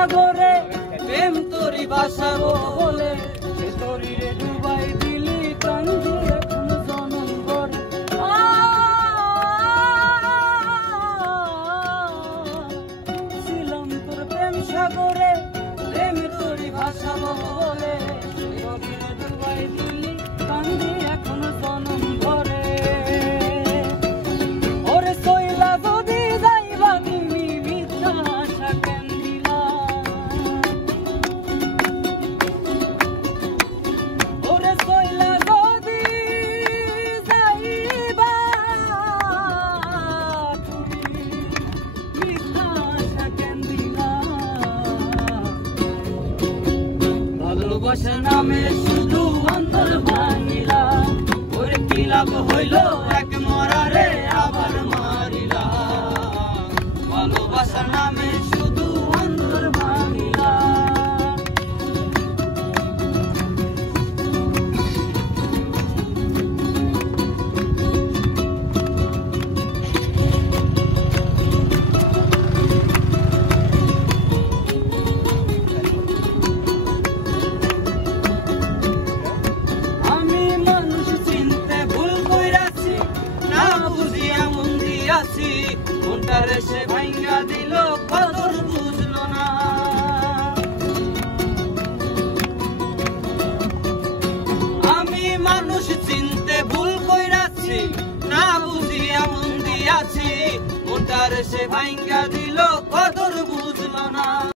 সাগরে প্রেম তোরি ভাসাবো বলে তোরিরে ডুবাই দিলি কান্দি এখন জনম করে ছিলাম তোর প্রেম সাগরে প্রেম তোরি ভাসাবো বলে তোরিরে ডুবাই দিলি কান্দি এখন জনম করে ওরে সইলা যদি যাইবা তুমি মিথ্যা আশা কেন দিলা ওরে সইলা যদি যাইবা তুমি মিথ্যা আশা কেন দিলা ভালোবাসার নামে শুধু অন্তর ভাঙিলা ওরে কি লাভ হইল এক মরারে আবার মারিলা ভালোবাসার নামে শুধু অন্তর ভাঙিলা আমি মানুষ চিনতে ভুল কইরাছি না বুঝিয়া মন দিয়াছি মনটারে সে ভাঙ্গা দিল কদর বুঝলো না আমি মানুষ চিনতে ভুল কইরাছি না বুঝিয়া মন দিয়াছি মনটারে সে ভাঙ্গা দিল কদর